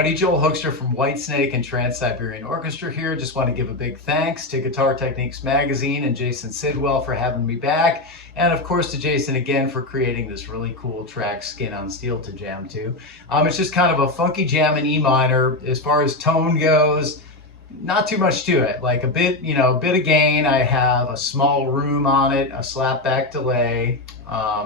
everybody, Joel Hoekstra from Whitesnake and Trans-Siberian Orchestra here. Just want to give a big thanks to Guitar Techniques magazine and Jason Sidwell for having me back. And of course to Jason again for creating this really cool track, Skin on Steel, to jam to. It's just kind of a funky jam in E minor. As far as tone goes, not too much to it. Like a bit, a bit of gain. I have a small room on it, a slapback delay,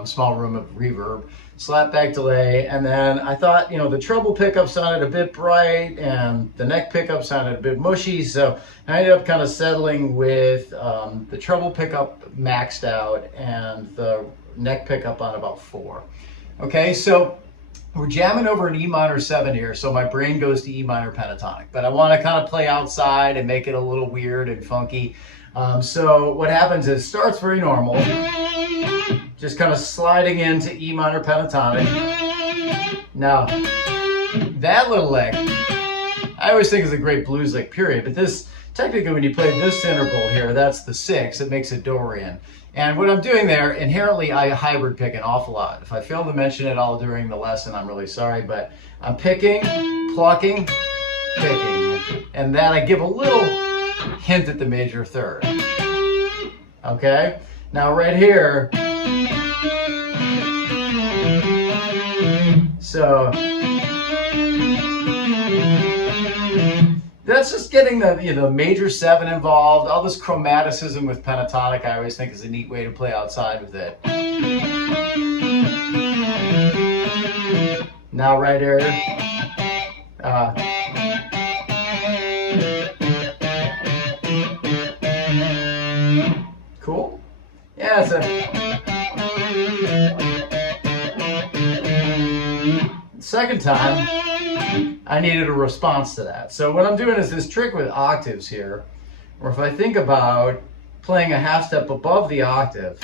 small room of reverb, slapback delay, and then I thought, the treble pickup sounded a bit bright and the neck pickup sounded a bit mushy, so I ended up kind of settling with the treble pickup maxed out and the neck pickup on about 4. Okay, so we're jamming over an E minor 7 here, so my brain goes to E minor pentatonic, but I want to kind of play outside and make it a little weird and funky. So what happens is, starts very normal, just kind of sliding into E minor pentatonic. Now, that little lick, I always think is a great blues lick, period, but this, technically when you play this interval here, that's the 6, it makes a Dorian. And what I'm doing there, inherently I hybrid pick an awful lot. If I fail to mention it all during the lesson, I'm really sorry, but I'm picking, plucking, picking, and then I give a little hint at the major third. Okay? Now right here, so that's just getting the major 7 involved. All this chromaticism with pentatonic I always think is a neat way to play outside with it. Now right here, cool? Yeah, it's a second time I needed a response to that. So what I'm doing is this trick with octaves here, where if I think about playing a half step above the octave,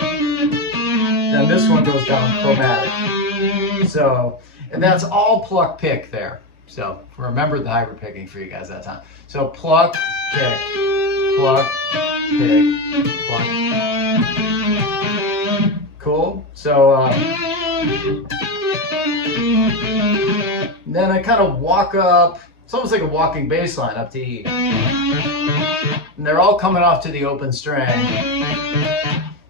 then this one goes down chromatic. So, and that's all pluck pick there. So remember the hybrid picking for you guys that time. So pluck, pick, pluck, pick, pluck. Cool? So then I kind of walk up, it's almost like a walking bass line up to E. And they're all coming off to the open string.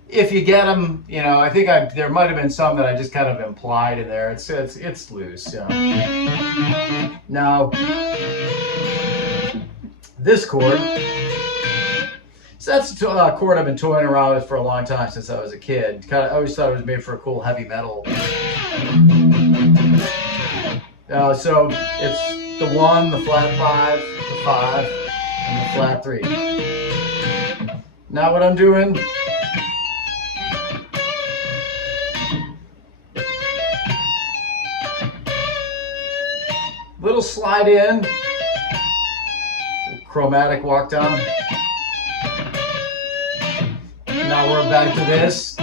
If you get them, I think there might have been some that I just kind of implied in there. It's loose. Now, this chord, so that's a chord I've been toying around with for a long time since I was a kid. I always thought it was made for a cool heavy metal. So it's the 1, the flat 5, the 5, and the flat 3. Now what I'm doing, little slide in, chromatic walk down. Now we're back to this.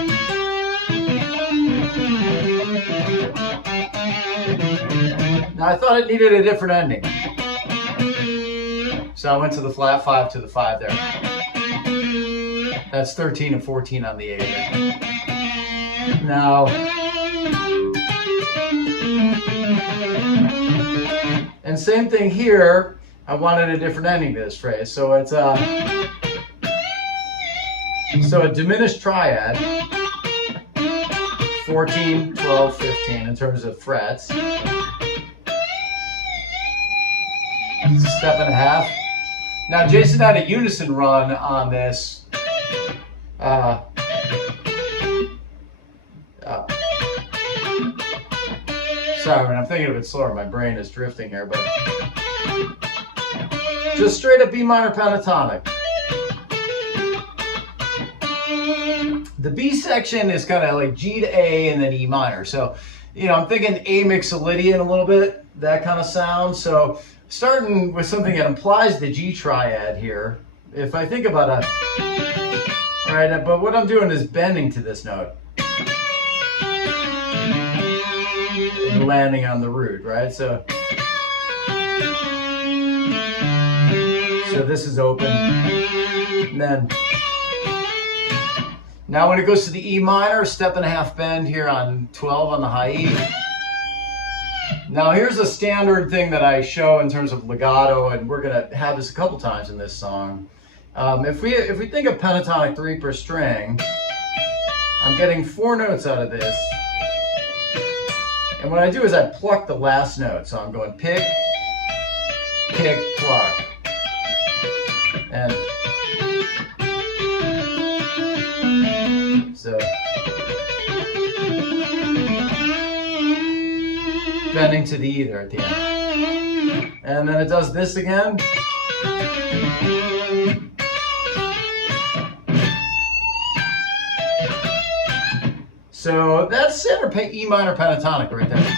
Now I thought it needed a different ending, so I went to the flat 5 to the 5 there. That's 13 and 14 on the A there. Now, and same thing here, I wanted a different ending to this phrase, so it's a diminished triad, 14, 12, 15 in terms of frets. Step and a half. Now Jason had a unison run on this. Sorry, when I'm thinking of it slower, my brain is drifting here, but just straight up B minor pentatonic. The B section is kind of like G to A and then E minor. So, I'm thinking A mixolydian a little bit, that kind of sound. So starting with something that implies the G triad here, if I think about right, but what I'm doing is bending to this note. And landing on the root, right? So this is open. And then, now when it goes to the E minor, step and a half bend here on 12 on the high E. Now here's a standard thing that I show in terms of legato, and we're gonna have this a couple times in this song. If we think of pentatonic 3 per string, I'm getting 4 notes out of this. And what I do is I pluck the last note. So I'm going pick, pick, pluck. And so bending to the either at the end. And then it does this again. So that's standard E minor pentatonic right there.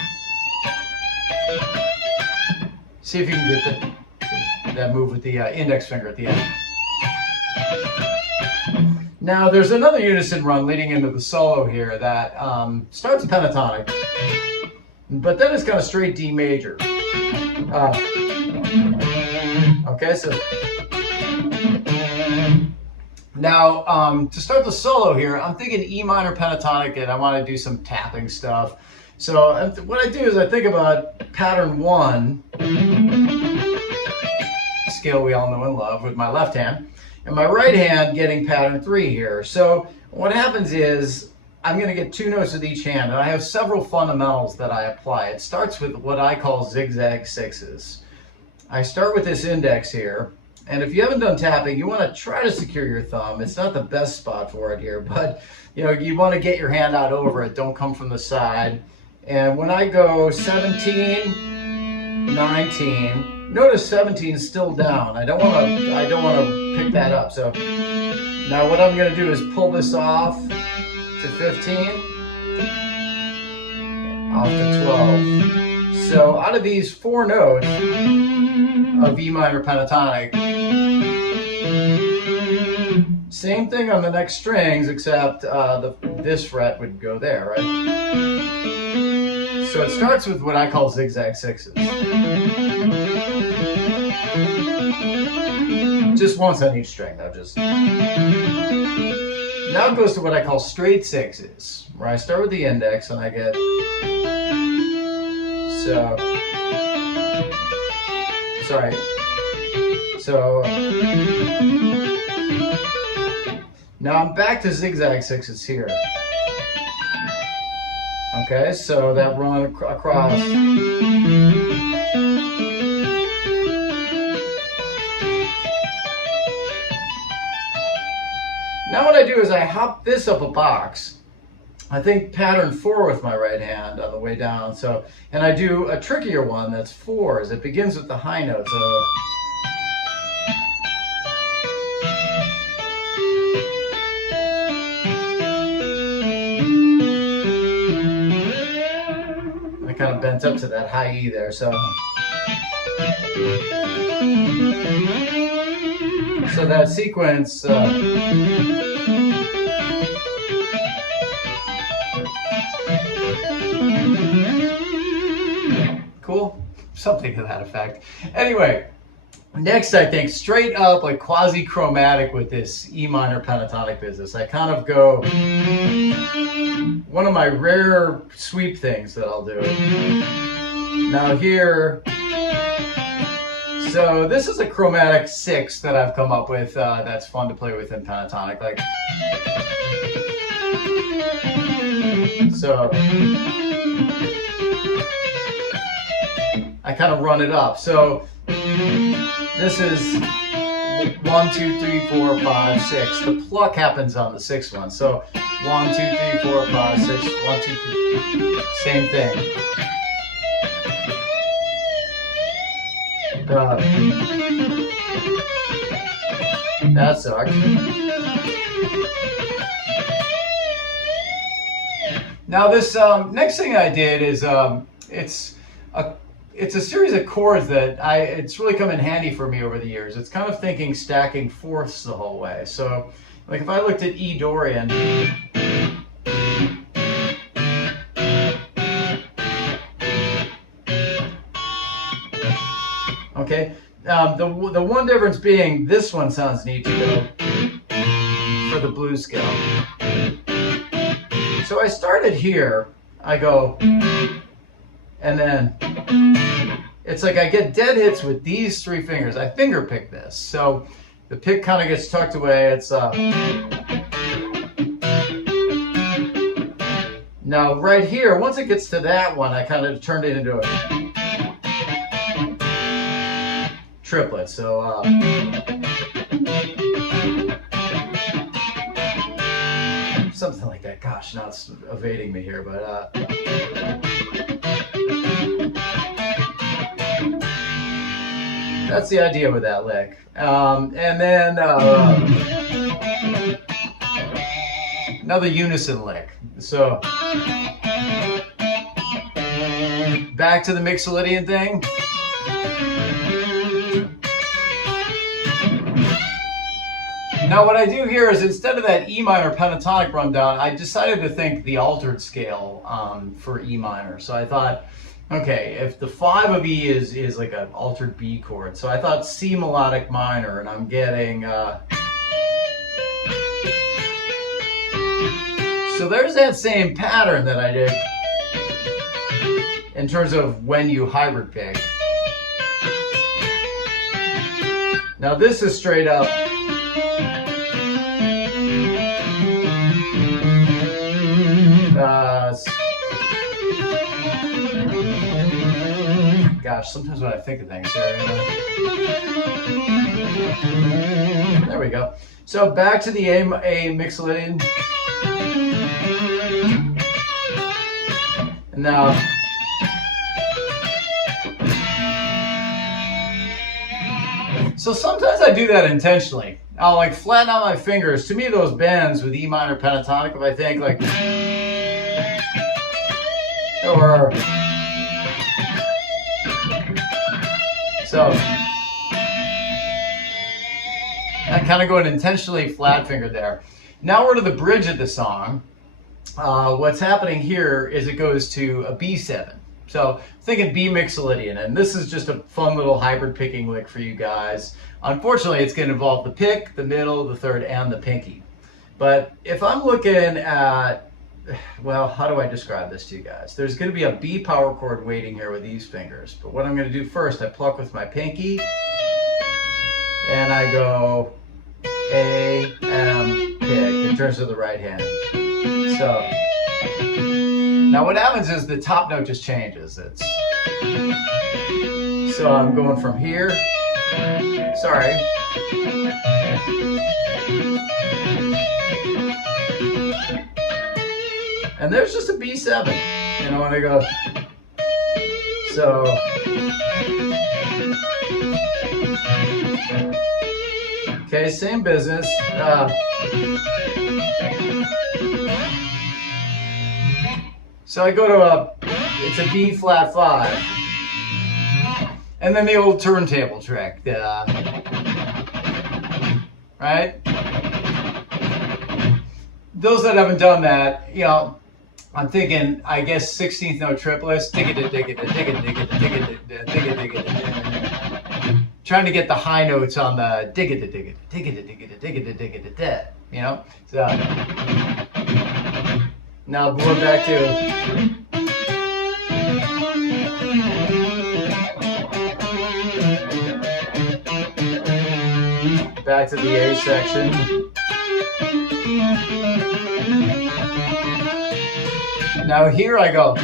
See if you can get that move with the index finger at the end. Now there's another unison run leading into the solo here that starts pentatonic, but then it's kind of straight D major. Okay, so now to start the solo here, I'm thinking E minor pentatonic, and I want to do some tapping stuff. So what I do is I think about pattern 1, scale we all know and love, with my left hand, and my right hand getting pattern 3 here. So what happens is I'm going to get 2 notes with each hand, and I have several fundamentals that I apply. It starts with what I call zigzag sixes. I start with this index here, and if you haven't done tapping, you want to try to secure your thumb. It's not the best spot for it here, but you want to get your hand out over it. Don't come from the side. And when I go 17, 19, notice 17 is still down. I don't want to pick that up. So now what I'm going to do is pull this off to 15, off to 12. So out of these 4 notes of E minor pentatonic, same thing on the next strings, except this fret would go there, right? So it starts with what I call zigzag sixes. Just once on each string, though. Now it goes to what I call straight sixes, where I start with the index and I get so now I'm back to zigzag sixes here. Okay, so that run across. Now what I do is I hop this up a box. I think pattern 4 with my right hand on the way down. So, and I do a trickier one that's 4s. It begins with the high note. So I kind of bent up to that high E there. So that sequence. Cool, something to that effect. Anyway, next I think straight up like quasi-chromatic with this E minor pentatonic business. I kind of go, one of my rare sweep things that I'll do. Now here, so this is a chromatic 6 that I've come up with that's fun to play with in pentatonic. Like, so I kind of run it up. So this is 1, 2, 3, 4, 5, 6. The pluck happens on the 6th one. So 1, 2, 3, 4, 5, 6. 1, 2, 3. Same thing. That sucks. Now this next thing I did is it's a series of chords that it's really come in handy for me over the years. It's kind of thinking stacking fourths the whole way. So like if I looked at E Dorian, okay, the one difference being this one sounds neat to go for the blues scale. So I started here, I go, And then it's like I get dead hits with these 3 fingers. I finger pick this. So the pick kind of gets tucked away. It's now right here, once it gets to that one, I kind of turned it into a triplet. So something like that. Gosh, now it's evading me here, but that's the idea with that lick. And then another unison lick. So back to the Mixolydian thing. Now what I do here is, instead of that E minor pentatonic rundown, I decided to think the altered scale for E minor. So I thought, okay, if the 5 of E is like an altered B chord, so I thought C melodic minor, and I'm getting so there's that same pattern that I did in terms of when you hybrid pick. Now this is straight up gosh, sometimes when I think of things here, there we go. So back to the A Mixolydian. And now so sometimes I do that intentionally. I'll like flatten out my fingers. To me, those bends with E minor pentatonic, if I think like, or so I kind of go an intentionally flat finger there. Now we're to the bridge of the song. What's happening here is it goes to a B7. So thinking B Mixolydian, and this is just a fun little hybrid picking lick for you guys. Unfortunately, it's going to involve the pick, the middle, the third, and the pinky. But if I'm looking at, well, how do I describe this to you guys? There's going to be a B power chord waiting here with these fingers. But what I'm going to do first, I pluck with my pinky, and I go A, M, pick in terms of the right hand. So now what happens is the top note just changes. So I'm going from here, sorry, and there's just a B7, you know, when I go, so, okay, same business. So I go to it's a B flat 5. And then the old turntable trick, right? Those that haven't done that, you know, I'm thinking, I guess 16th note triplets, trying to get the high notes on the you know? So now going back to the A section. Now here I go.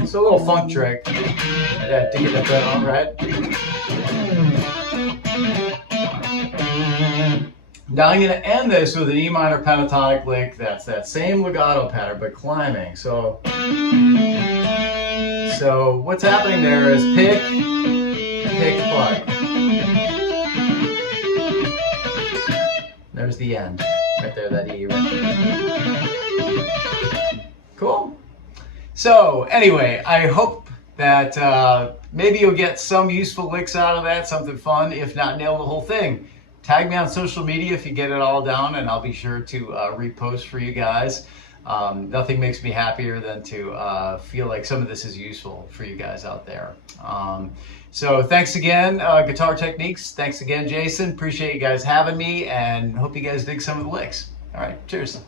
It's a little funk trick. Yeah, to get that on, right? Now I'm going to end this with an E minor pentatonic lick. That's that same legato pattern, but climbing. So what's happening there is pick, pluck. There's the end, right there, that E. Right? Cool. So anyway, I hope that maybe you'll get some useful licks out of that, something fun. If not, nail the whole thing. Tag me on social media if you get it all down, and I'll be sure to repost for you guys. Nothing makes me happier than to feel like some of this is useful for you guys out there. So thanks again, Guitar Techniques. Thanks again, Jason. Appreciate you guys having me, and hope you guys dig some of the licks. All right, cheers.